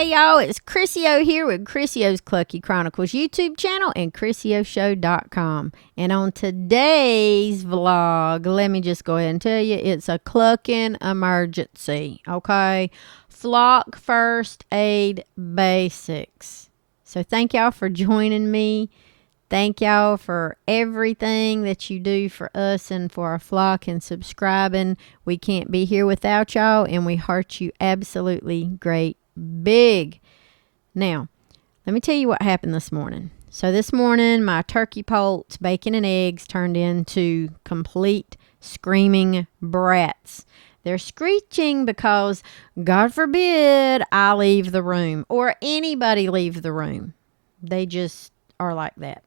Hey y'all, it's Crissy O here with Crissy O's Clucky Chronicles YouTube channel and CrissyOShow.com. And on today's vlog, let me just go ahead and tell you, it's a clucking emergency, okay? Flock first aid basics. So thank y'all for joining me. Thank y'all for everything that you do for us and for our flock and subscribing. We can't be here without y'all, and we heart you absolutely great big. Now, let me tell you what happened this morning. So this morning, my turkey poults, bacon and eggs turned into complete screaming brats. They're screeching because, God forbid, I leave the room or anybody leave the room. They just are like that.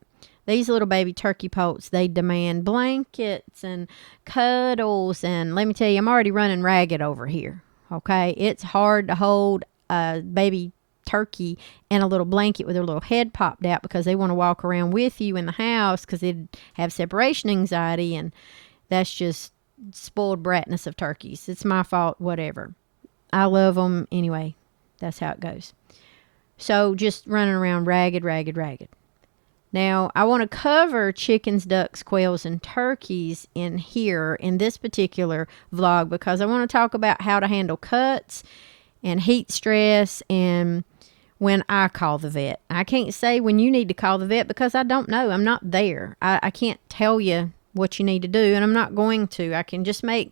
These little baby turkey poults, they demand blankets and cuddles. And let me tell you, I'm already running ragged over here. Okay? It's hard to hold a baby turkey in a little blanket with their little head popped out because they want to walk around with you in the house because they have separation anxiety. And that's just spoiled bratness of turkeys. It's my fault, whatever. I love them anyway. That's how it goes. So just running around ragged. Now, I want to cover chickens, ducks, quails, and turkeys in here in this particular vlog because I want to talk about how to handle cuts and heat stress and when I call the vet. I can't say when you need to call the vet because I don't know. I'm not there. I can't tell you what you need to do, and I'm not going to. I can just make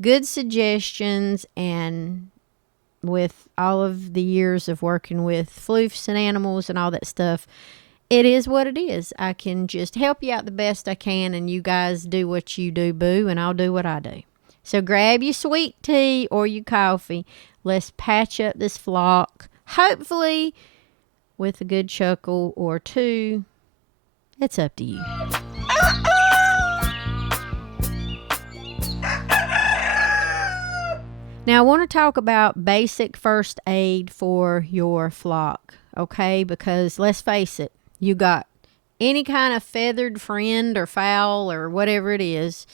good suggestions, and with all of the years of working with floofs and animals and all that stuff, it is what it is. I can just help you out the best I can, and you guys do what you do, boo, and I'll do what I do. So grab your sweet tea or your coffee. Let's patch up this flock, hopefully with a good chuckle or two. It's up to you. Now, I want to talk about basic first aid for your flock, okay? Because let's face it, you got any kind of feathered friend or fowl or whatever it is,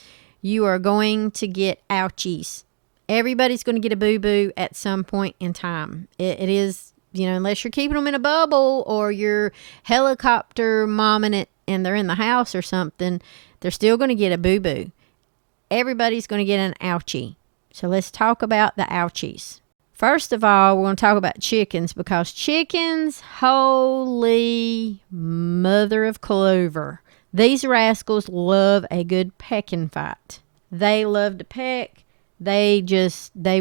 you are going to get ouchies. Everybody's going to get a boo-boo at some point in time. It is, you know, unless you're keeping them in a bubble or you're helicopter momming it and they're in the house or something, they're still going to get a boo-boo. Everybody's going to get an ouchie. So let's talk about the ouchies. First of all, we're going to talk about chickens because chickens, holy mother of clover. These rascals love a good pecking fight. They love to peck. They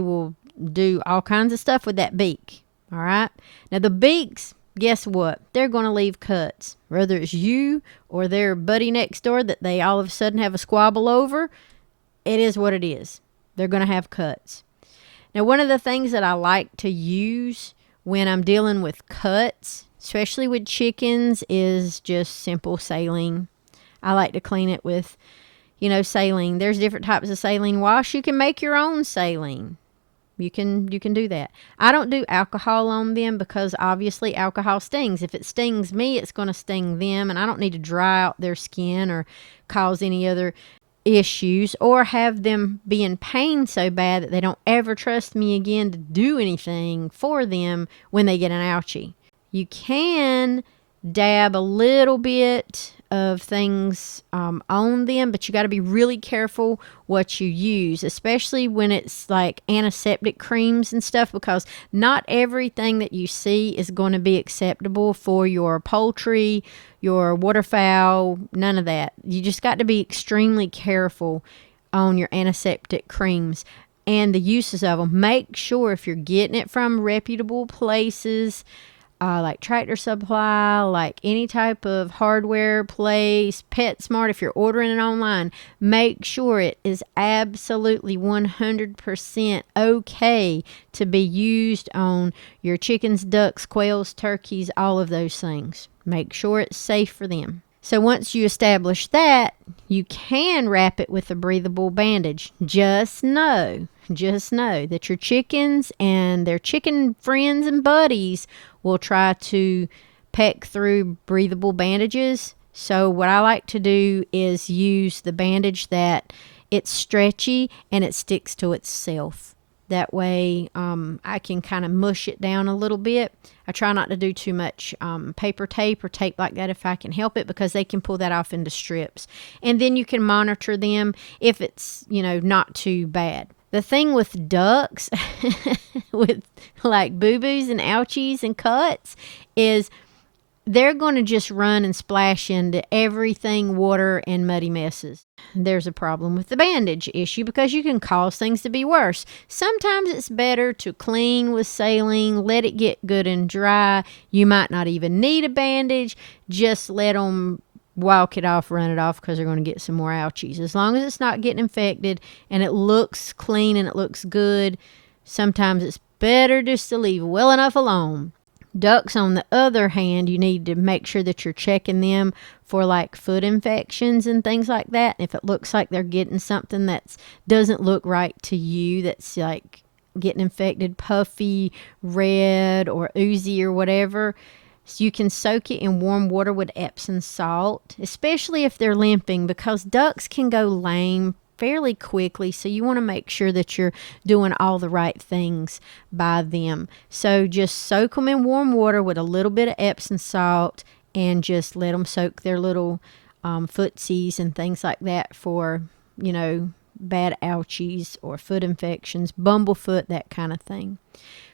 will do all kinds of stuff with that beak. All right. Now the beaks, guess what? They're going to leave cuts. Whether it's you or their buddy next door that they all of a sudden have a squabble over, it is what it is. They're going to have cuts. Now, one of the things that I like to use when I'm dealing with cuts, especially with chickens, is just simple saline. I like to clean it with, saline. There's different types of saline wash. You can make your own saline. You can do that. I don't do alcohol on them because obviously alcohol stings. If it stings me, it's going to sting them, and I don't need to dry out their skin or cause any other issues or have them be in pain so bad that they don't ever trust me again to do anything for them when they get an ouchie. You can dab a little bit of things on them, but you got to be really careful what you use, especially when it's like antiseptic creams and stuff, because not everything that you see is going to be acceptable for your poultry, your waterfowl, none of that. You just got to be extremely careful on your antiseptic creams and the uses of them. Make sure if you're getting it from reputable places, like Tractor Supply, like any type of hardware place, PetSmart, if you're ordering it online, make sure it is absolutely 100% okay to be used on your chickens, ducks, quails, turkeys, all of those things. Make sure it's safe for them. So once you establish that, you can wrap it with a breathable bandage. Just know that your chickens and their chicken friends and buddies will try to peck through breathable bandages. So what I like to do is use the bandage that it's stretchy and it sticks to itself. That way I can kind of mush it down a little bit. I try not to do too much paper tape or tape like that if I can help it, because they can pull that off into strips. And then you can monitor them if it's, not too bad. The thing with ducks, with like boo-boos and ouchies and cuts, is they're going to just run and splash into everything, water and muddy messes. There's a problem with the bandage issue because you can cause things to be worse. Sometimes it's better to clean with saline, let it get good and dry. You might not even need a bandage. Just let them walk it off, run it off, because they're going to get some more ouchies. As long as it's not getting infected and it looks clean and it looks good, sometimes it's better just to leave well enough alone. Ducks, on the other hand, you need to make sure that you're checking them for like foot infections and things like that. If it looks like they're getting something that doesn't look right to you, that's like getting infected, puffy, red, or oozy or whatever, so you can soak it in warm water with Epsom salt, especially if they're limping, because ducks can go lame fairly quickly, so you want to make sure that you're doing all the right things by them. So just soak them in warm water with a little bit of Epsom salt and just let them soak their little footsies and things like that for, bad ouchies or foot infections, bumblefoot, that kind of thing.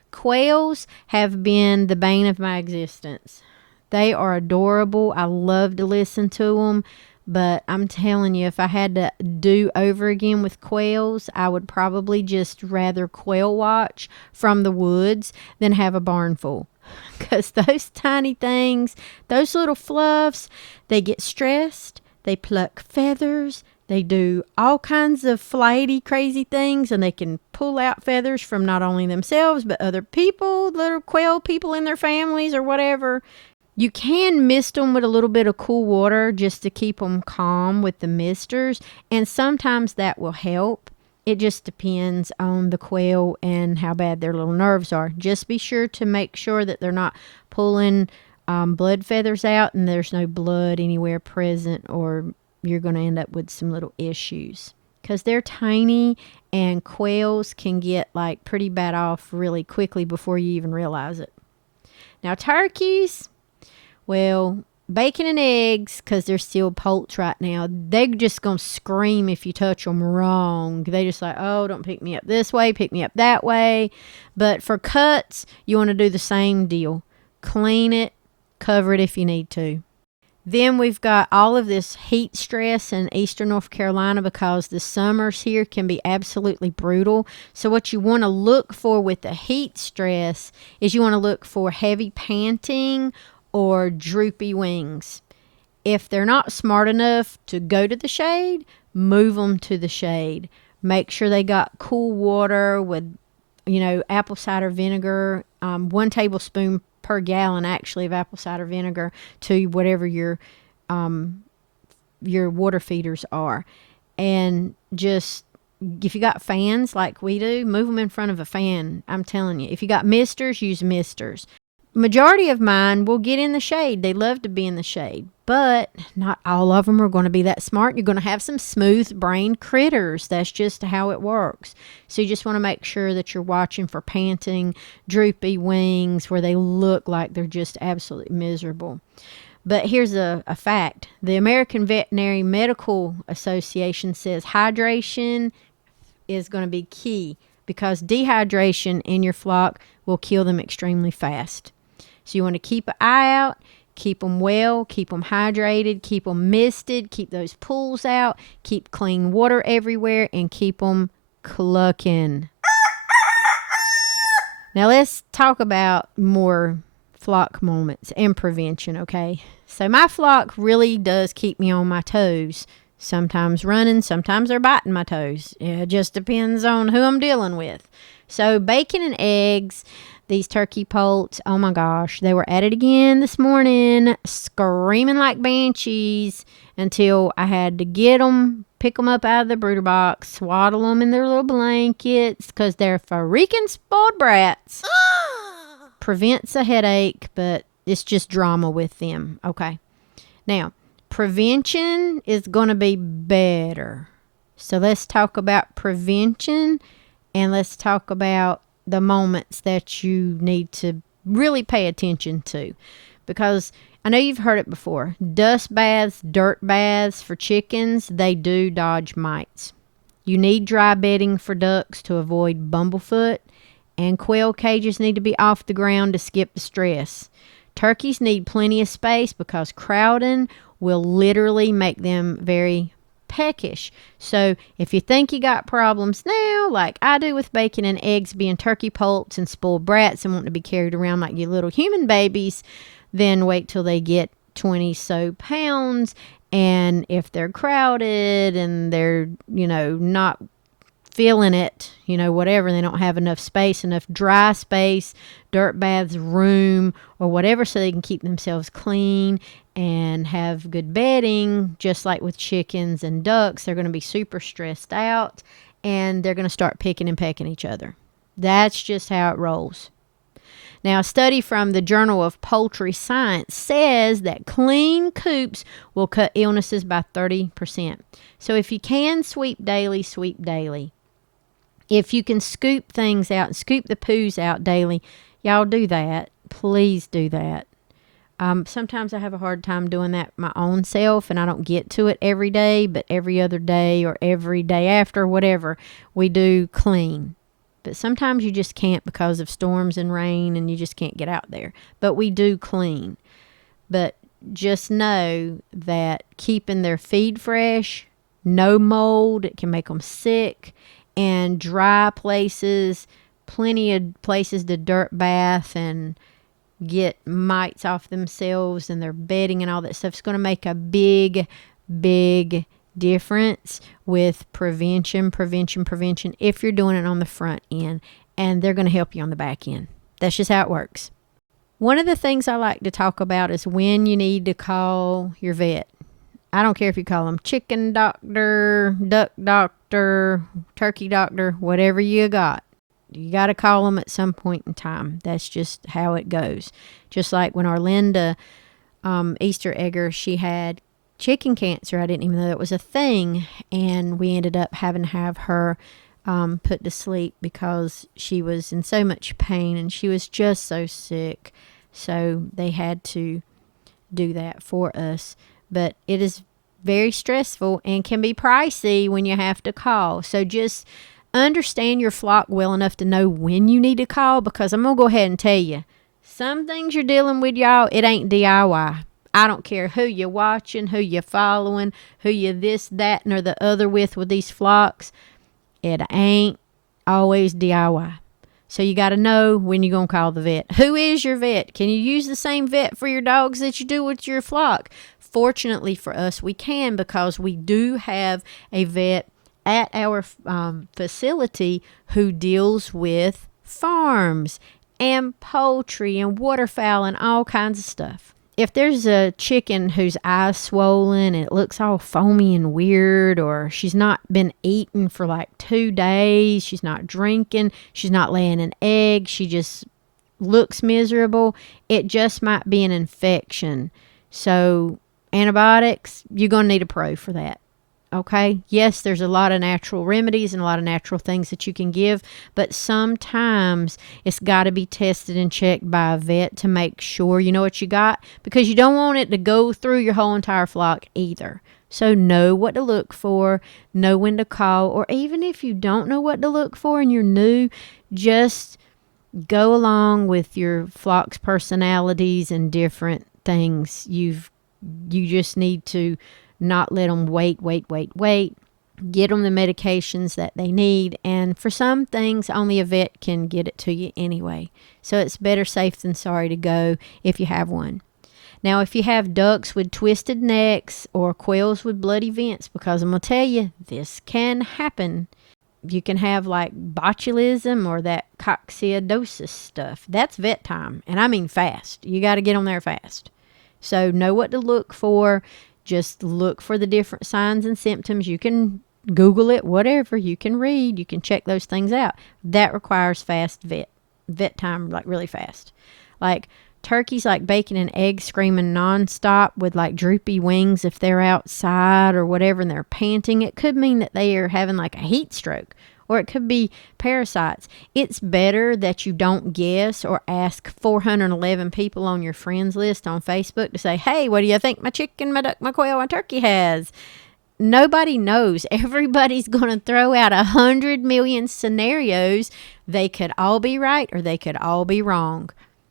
Quails have been the bane of my existence. They are adorable. I love to listen to them. But I'm telling you, if I had to do over again with quails, I would probably just rather quail watch from the woods than have a barn full. Because those tiny things, those little fluffs, they get stressed, they pluck feathers, they do all kinds of flighty, crazy things, and they can pull out feathers from not only themselves, but other people, little quail people in their families or whatever. You can mist them with a little bit of cool water just to keep them calm with the misters, and sometimes that will help. It just depends on the quail and how bad their little nerves are. Just be sure to make sure that they're not pulling blood feathers out and there's no blood anywhere present, or you're going to end up with some little issues. Because they're tiny, and quails can get like pretty bad off really quickly before you even realize it. Now turkeys, well, bacon and eggs, because they're still poults right now, they're just going to scream if you touch them wrong. They just like, oh, don't pick me up this way, pick me up that way. But for cuts, you want to do the same deal. Clean it, cover it if you need to. Then we've got all of this heat stress in eastern North Carolina, because the summers here can be absolutely brutal. So what you want to look for with the heat stress is you want to look for heavy panting or droopy wings. If they're not smart enough to go to the shade, move them to the shade. Make sure they got cool water with, apple cider vinegar, 1 tablespoon per gallon actually of apple cider vinegar to whatever your water feeders are. And just, if you got fans like we do, move them in front of a fan. I'm telling you, if you got misters, use misters. Majority of mine will get in the shade. They love to be in the shade, but not all of them are going to be that smart. You're going to have some smooth-brained critters. That's just how it works. So you just want to make sure that you're watching for panting, droopy wings, where they look like they're just absolutely miserable. But here's a fact. The American Veterinary Medical Association says hydration is going to be key, because dehydration in your flock will kill them extremely fast. So you want to keep an eye out, keep them well, keep them hydrated, keep them misted, keep those pools out, keep clean water everywhere, and keep them clucking. Now let's talk about more flock moments and prevention, okay? So my flock really does keep me on my toes. Sometimes running, sometimes they're biting my toes. It just depends on who I'm dealing with. So bacon and eggs, these turkey poults, oh my gosh, they were at it again this morning, screaming like banshees, until I had to get them, pick them up out of the brooder box, swaddle them in their little blankets, because they're freaking spoiled brats. Prevents a headache, but it's just drama with them. Okay. Now, prevention is going to be better. So let's talk about prevention And let's talk about the moments that you need to really pay attention to. Because I know you've heard it before. Dust baths, dirt baths for chickens, they do dodge mites. You need dry bedding for ducks to avoid bumblefoot. And quail cages need to be off the ground to skip the stress. Turkeys need plenty of space because crowding will literally make them very peckish. So if you think you got problems now, like I do with bacon and eggs being turkey poults and spoiled brats and wanting to be carried around like you little human babies, then wait till they get 20 so pounds. And if they're crowded and they're, not feeling it, whatever, they don't have enough space, enough dry space, dirt baths, room, or whatever, so they can keep themselves clean and have good bedding. Just like with chickens and ducks, they're going to be super stressed out and they're going to start picking and pecking each other. That's just how it rolls. Now, a study from the Journal of Poultry Science says that clean coops will cut illnesses by 30%. So if you can sweep daily, sweep daily. If you can scoop things out and scoop the poos out daily, y'all do that. Please do that. Sometimes I have a hard time doing that my own self, and I don't get to it every day, but every other day or every day after, whatever, we do clean. But sometimes you just can't because of storms and rain, and you just can't get out there. But we do clean. But just know that keeping their feed fresh, no mold, it can make them sick, and dry places, plenty of places to dirt bath and get mites off themselves and their bedding and all that stuff. It's going to make a big, big difference with prevention if you're doing it on the front end, and they're going to help you on the back end. That's just how it works. One of the things I like to talk about is when you need to call your vet. I don't care if you call them chicken doctor, duck doctor, turkey doctor, whatever you got. You got to call them at some point in time. That's just how it goes. Just like when Arlinda Easter Egger, she had chicken cancer. I didn't even know that was a thing. And we ended up having to have her put to sleep because she was in so much pain and she was just so sick. So they had to do that for us. But it is very stressful and can be pricey when you have to call. So just understand your flock well enough to know when you need to call, because I'm going to go ahead and tell you, some things you're dealing with, y'all, it ain't DIY. I don't care who you're watching, who you're following, who you this, that, and or the other with these flocks. It ain't always DIY. So you got to know when you're going to call the vet. Who is your vet? Can you use the same vet for your dogs that you do with your flock? Fortunately for us, we can, because we do have a vet at our facility who deals with farms and poultry and waterfowl and all kinds of stuff. If there's a chicken whose eye's swollen and it looks all foamy and weird, or she's not been eating for like 2 days, she's not drinking, she's not laying an egg, she just looks miserable, it just might be an infection. So antibiotics, you're going to need a pro for that. Okay? Yes, there's a lot of natural remedies and a lot of natural things that you can give, but sometimes it's got to be tested and checked by a vet to make sure you know what you got, because you don't want it to go through your whole entire flock either. So know what to look for, know when to call, or even if you don't know what to look for and you're new, just go along with your flock's personalities and different things. You just need to not let them wait. Get them the medications that they need. And for some things, only a vet can get it to you anyway. So it's better safe than sorry to go if you have one. Now, if you have ducks with twisted necks or quails with bloody vents, because I'm going to tell you, this can happen. You can have like botulism or that coccidiosis stuff. That's vet time. And I mean fast. You got to get on there fast. So know what to look for. Just look for the different signs and symptoms. You can Google it, whatever. You can read. You can check those things out. That requires fast vet time, like really fast. Like turkeys like bacon and eggs screaming nonstop with like droopy wings if they're outside or whatever and they're panting. It could mean that they are having like a heat stroke or it could be parasites. It's better that you don't guess or ask 411 people on your friends list on Facebook to say, hey, what do you think my chicken, my duck, my quail, my turkey has? Nobody knows. Everybody's going to throw out 100 million scenarios. They could all be right or they could all be wrong.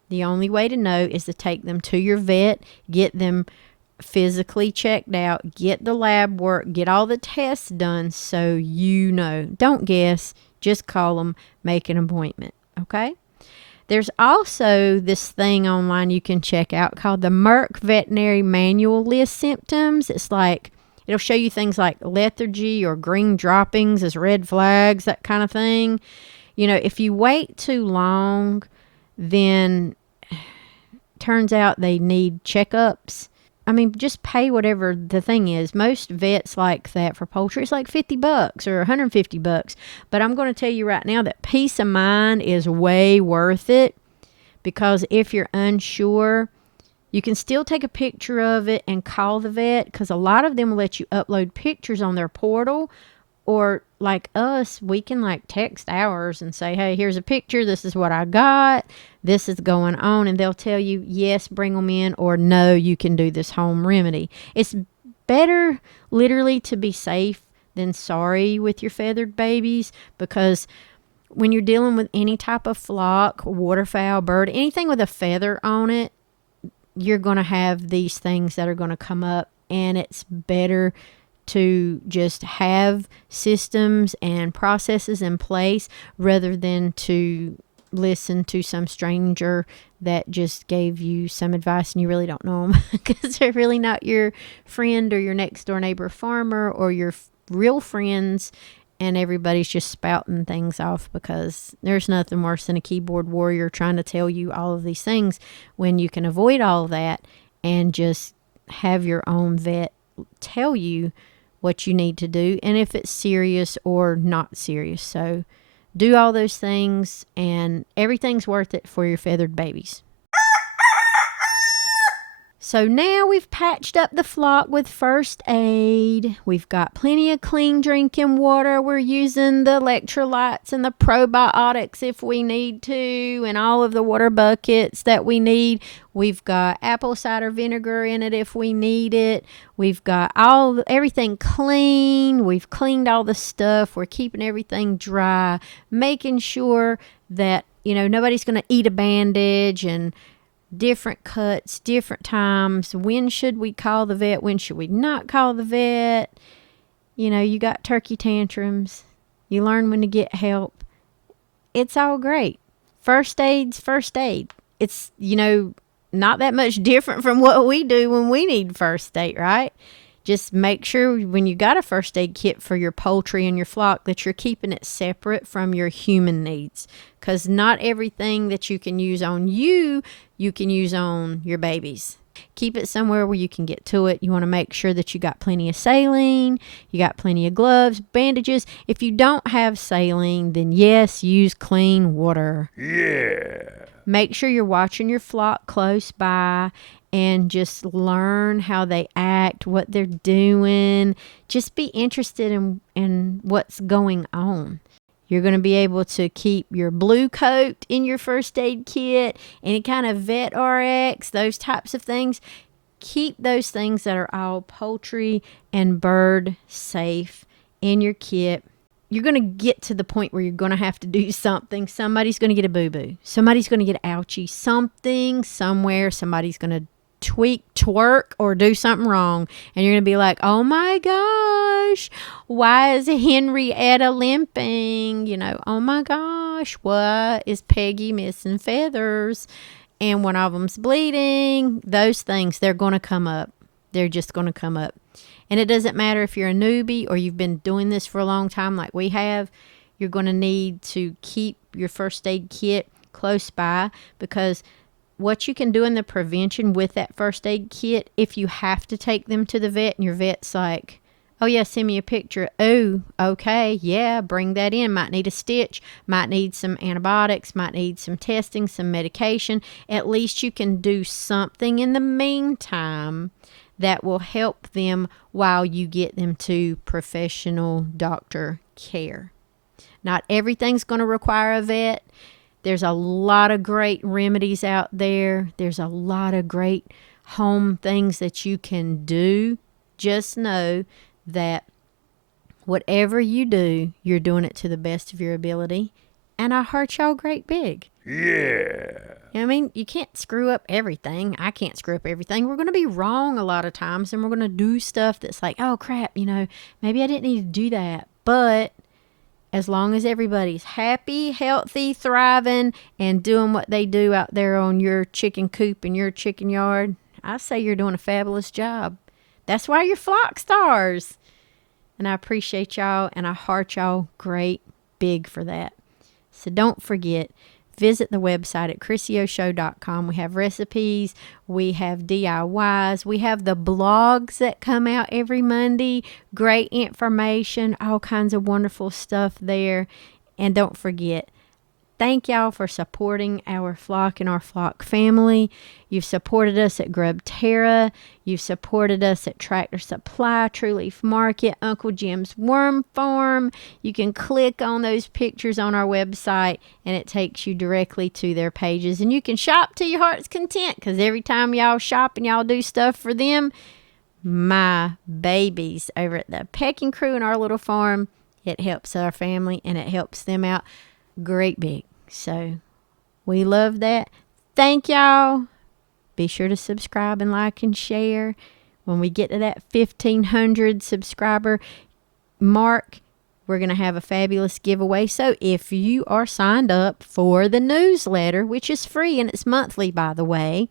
The only way to know is to take them to your vet, get them physically checked out, get the lab work, get all the tests done so you know. Don't guess, just call them, make an appointment, okay? There's also this thing online you can check out called the Merck Veterinary Manual List Symptoms. It's like, it'll show you things like lethargy or green droppings as red flags, that kind of thing. You know, if you wait too long, then turns out they need checkups. I mean, just pay whatever the thing is. Most vets like that for poultry. It's like $50 or $150. But I'm going to tell you right now that peace of mind is way worth it, because if you're unsure, you can still take a picture of it and call the vet, because a lot of them will let you upload pictures on their portal. Or like us, we can like text ours and say, hey, here's a picture. This is what I got. This is going on. And they'll tell you, yes, bring them in, or no, you can do this home remedy. It's better literally to be safe than sorry with your feathered babies, because when you're dealing with any type of flock, waterfowl, bird, anything with a feather on it, you're going to have these things that are going to come up, and it's better to just have systems and processes in place rather than to listen to some stranger that just gave you some advice and you really don't know them because they're really not your friend or your next door neighbor farmer or your real friends, and everybody's just spouting things off, because there's nothing worse than a keyboard warrior trying to tell you all of these things when you can avoid all of that and just have your own vet tell you what you need to do and if it's serious or not serious. So do all those things and everything's worth it for your feathered babies. So now we've patched up the flock with first aid. We've got plenty of clean drinking water. We're using the electrolytes and the probiotics if we need to, and all of the water buckets that we need. We've got apple cider vinegar in it if we need it. We've got everything clean. We've cleaned all the stuff. We're keeping everything dry, making sure that, nobody's going to eat a bandage, and different cuts, different times. When should we call the vet? When should we not call the vet? You got turkey tantrums. You learn when to get help. It's all great. First aid's first aid. It's, not that much different from what we do when we need first aid, right? Just make sure when you got a first aid kit for your poultry and your flock that you're keeping it separate from your human needs, because not everything that you can use on you can use on your babies. Keep it somewhere where you can get to it. You want to make sure that you got plenty of saline, you got plenty of gloves, bandages. If you don't have saline, then yes, use clean water. Yeah. Make sure you're watching your flock close by and just learn how they act, what they're doing. Just be interested in what's going on. You're going to be able to keep your blue coat in your first aid kit, any kind of vet RX, those types of things. Keep those things that are all poultry and bird safe in your kit. You're going to get to the point where you're going to have to do something. Somebody's going to get a boo-boo. Somebody's going to get an ouchie. Something, somewhere, somebody's going to twerk, or do something wrong. And you're going to be like, oh my gosh, why is Henrietta limping? Oh my gosh, what is Peggy missing feathers? And one of them's bleeding. Those things, they're going to come up. They're just going to come up. And it doesn't matter if you're a newbie or you've been doing this for a long time like we have. You're going to need to keep your first aid kit close by, because what you can do in the prevention with that first aid kit, if you have to take them to the vet and your vet's like, oh yeah, send me a picture. Oh, okay, yeah, bring that in. Might need a stitch, might need some antibiotics, might need some testing, some medication. At least you can do something in the meantime that will help them while you get them to professional doctor care. Not everything's going to require a vet. There's a lot of great remedies out there. There's a lot of great home things that you can do. Just know that whatever you do, you're doing it to the best of your ability. And I heart y'all great big. Yeah. I mean, you can't screw up everything. I can't screw up everything. We're going to be wrong a lot of times, and we're going to do stuff that's like, oh, crap, maybe I didn't need to do that. But as long as everybody's happy, healthy, thriving, and doing what they do out there on your chicken coop and your chicken yard, I say you're doing a fabulous job. That's why you're flock stars. And I appreciate y'all, and I heart y'all great big for that. So don't forget, visit the website at CrissyOShow.com. We have recipes, we have DIYs, we have the blogs that come out every Monday, great information, all kinds of wonderful stuff there. And don't forget, thank y'all for supporting our flock and our flock family. You've supported us at Grub Terra. You've supported us at Tractor Supply, True Leaf Market, Uncle Jim's Worm Farm. You can click on those pictures on our website, and it takes you directly to their pages. And you can shop to your heart's content, because every time y'all shop and y'all do stuff for them, my babies over at the Pecking Crew and our little farm, it helps our family, and it helps them out great big. So we love that. Thank y'all. Be sure to subscribe and like and share. When we get to that 1,500 subscriber mark, we're going to have a fabulous giveaway. So if you are signed up for the newsletter, which is free and it's monthly, by the way,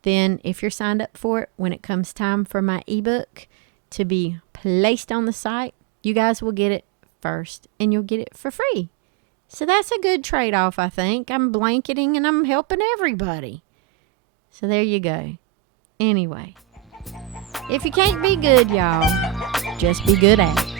then if you're signed up for it, when it comes time for my ebook to be placed on the site, you guys will get it first, and you'll get it for free. So that's a good trade-off, I think. I'm blanketing and I'm helping everybody. So there you go. Anyway, if you can't be good, y'all, just be good at it.